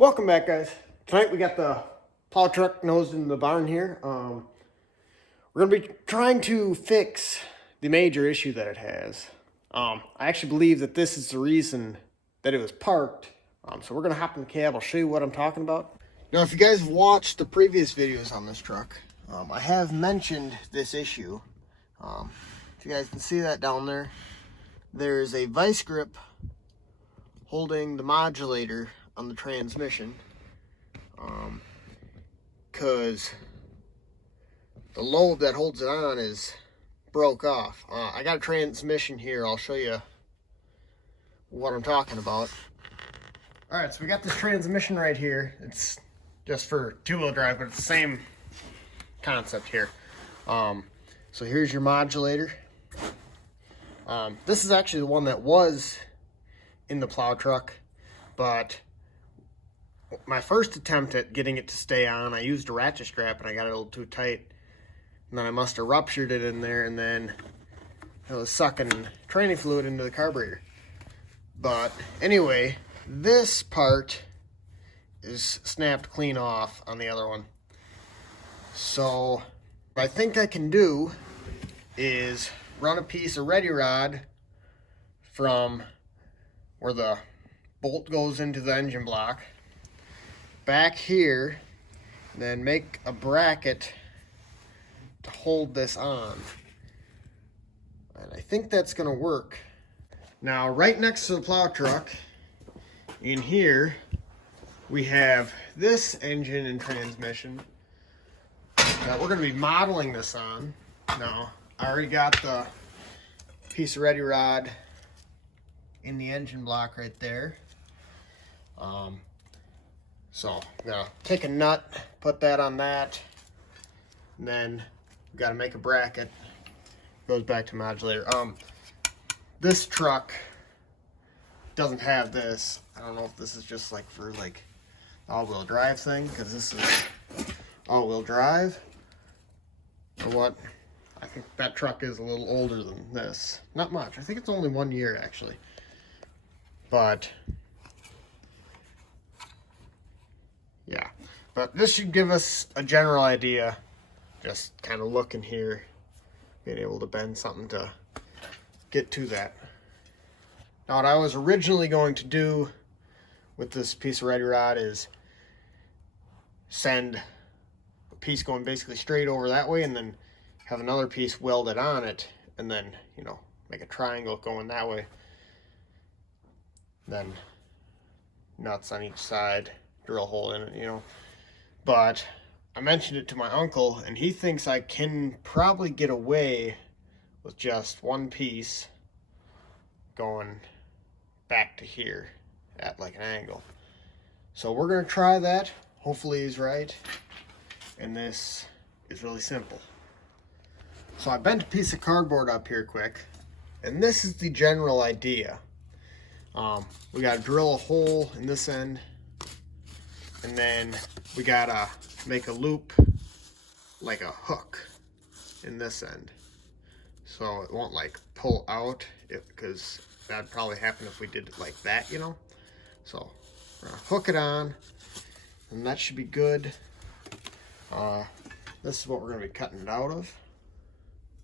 Welcome back, guys. Tonight we got the plow truck nosed in the barn here. We're going to be trying to fix the major issue that it has. I actually believe that this is the reason that it was parked. So we're going to hop in the cab. I'll show you what I'm talking about. Now, if you guys have watched the previous videos on this truck, I have mentioned this issue. If you guys can see that down there, there's a vice grip holding the modulator on the transmission, because the lobe that holds it on is broke off. I got a transmission here. I'll show you what I'm talking about. All right, so we got this transmission right here. It's just for two-wheel drive, but it's the same concept here. So here's your modulator. This is actually the one that was in the plow truck, but my first attempt at getting it to stay on, I used a ratchet strap and I got it a little too tight, and then I must have ruptured it in there, and then it was sucking training fluid into the carburetor. But anyway, this part is snapped clean off on the other one. So what I think I can do is run a piece of ready rod from where the bolt goes into the engine block back here, then make a bracket to hold this on. And I think that's going to work. Now, right next to the plow truck, in here, we have this engine and transmission that we're going to be modeling this on. Now, I already got the piece of ready rod in the engine block right there. So I'm gonna take a nut, put that on that, and then we gotta make a bracket. Goes back to modulator. This truck doesn't have this. I don't know if this is just like for like all-wheel drive thing, because this is all-wheel drive or what. I think that truck is a little older than this. Not much. I think it's only 1 year actually. But yeah, but this should give us a general idea. Just kind of looking here, being able to bend something to get to that. Now, what I was originally going to do with this piece of ready rod is send a piece going basically straight over that way, and then have another piece welded on it, and then, you know, make a triangle going that way. Then nuts on each side, drill hole in it, you know. But I mentioned it to my uncle, and he thinks I can probably get away with just one piece going back to here at like an angle. So we're gonna try that. Hopefully he's right. And this is really simple. So I bent a piece of cardboard up here quick, and this is the general idea. We gotta drill a hole in this end, and then we gotta make a loop like a hook in this end, so it won't like pull out, because that'd probably happen if we did it like that, you know. So we're gonna hook it on, and that should be good. This is what we're gonna be cutting it out of.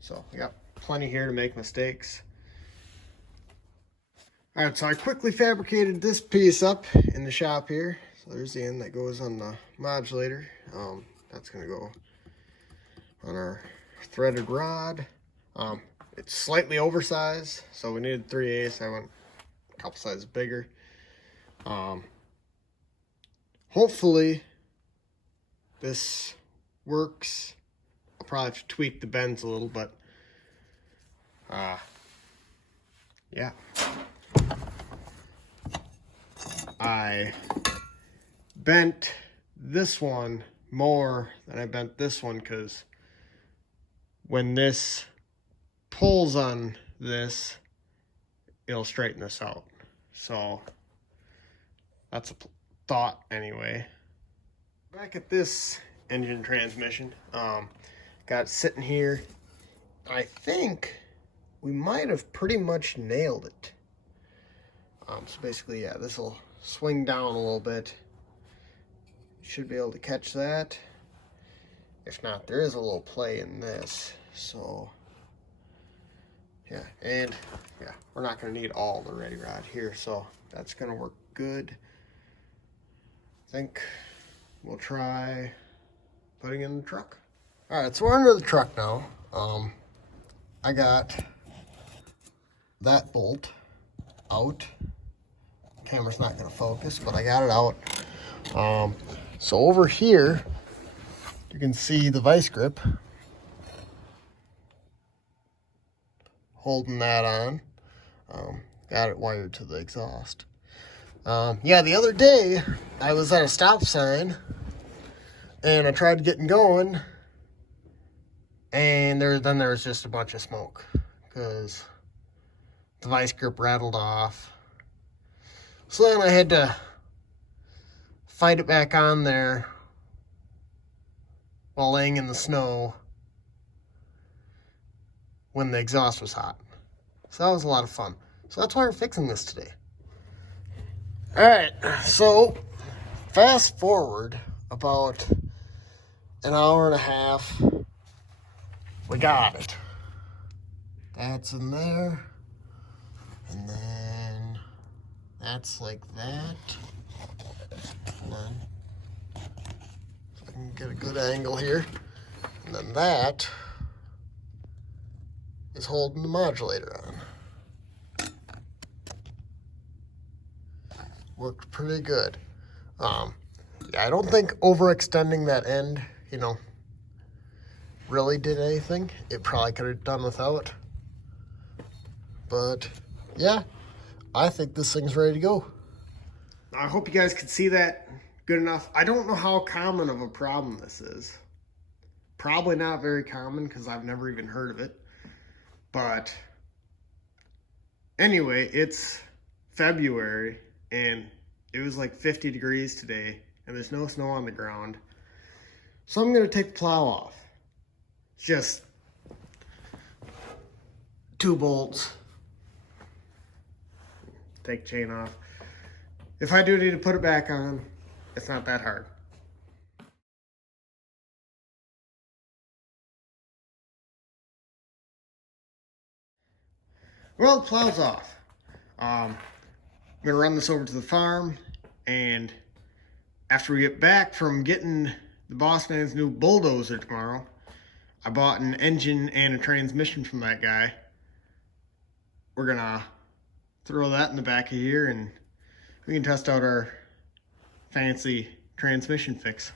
So we got plenty here to make mistakes. All right, so I quickly fabricated this piece up in the shop here. So there's the end that goes on the modulator. That's gonna go on our threaded rod. It's slightly oversized, so we needed 3/8. I went a couple sizes bigger. Hopefully this works. I'll probably have to tweak the bends a little, but yeah. I bent this one more than I bent this one, because when this pulls on this, it'll straighten this out. So that's a thought anyway. Back at this engine transmission, got it sitting here. I think we might have pretty much nailed it. So basically, yeah, this will swing down a little bit, should be able to catch that. If not, there is a little play in this. So, yeah, and yeah, we're not going to need all the ready rod here, so that's going to work good. I think we'll try putting in the truck. All right, so we're under the truck now. I got that bolt out. Camera's not going to focus, but I got it out. So over here, you can see the vice grip holding that on. Got it wired to the exhaust. Yeah, the other day I was at a stop sign and I tried getting going, and then there was just a bunch of smoke because the vice grip rattled off. So then I had to fight it back on there while laying in the snow when the exhaust was hot. So that was a lot of fun. So that's why we're fixing this today. All right, so fast forward about an hour and a half. We got it. That's in there. And then that's like that. And then, if I can get a good angle here. And then that is holding the modulator on. Worked pretty good. Yeah, I don't think overextending that end, really did anything. It probably could have done without. But yeah, I think this thing's ready to go. I hope you guys could see that good enough. I don't know how common of a problem this is. Probably not very common because I've never even heard of it. But anyway, it's February and it was like 50 degrees today and there's no snow on the ground. So I'm going to take the plow off. It's just 2 bolts. Take chain off. If I do need to put it back on, it's not that hard. Well, the plow's off. I'm gonna run this over to the farm, and after we get back from getting the boss man's new bulldozer tomorrow, I bought an engine and a transmission from that guy. We're gonna throw that in the back of here and we can test out our fancy transmission fix.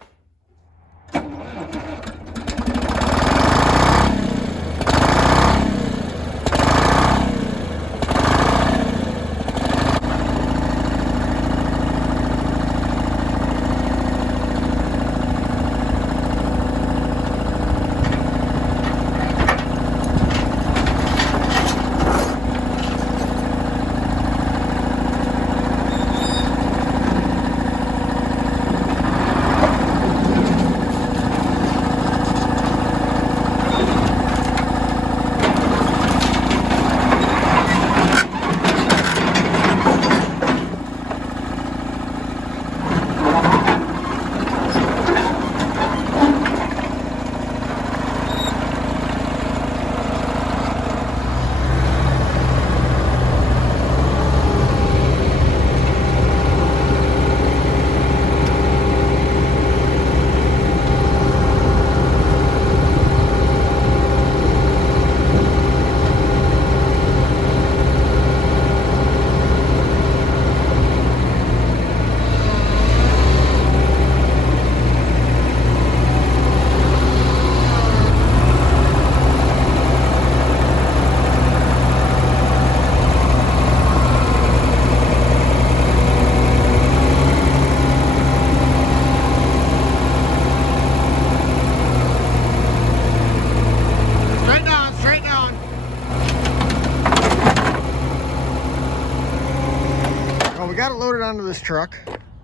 Got it loaded onto this truck.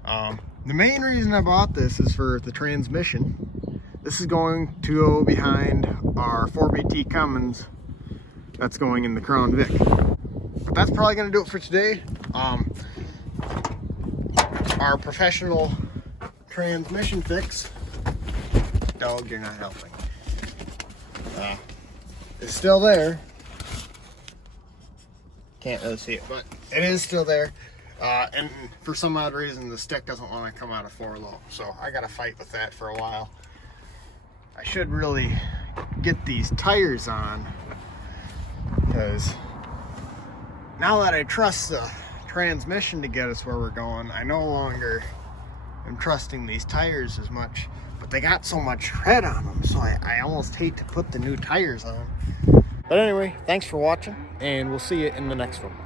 The main reason I bought this is for the transmission. This is going to go behind our 4BT Cummins that's going in the Crown Vic. But that's probably going to do it for today. Our professional transmission fix, dog, you're not helping, is still there. Can't really see it, but it is still there. And for some odd reason, the stick doesn't want to come out of 4-low, so I gotta fight with that for a while. I should really get these tires on, because now that I trust the transmission to get us where we're going, I no longer am trusting these tires as much, but they got so much tread on them, so I almost hate to put the new tires on. But anyway, thanks for watching, and we'll see you in the next one.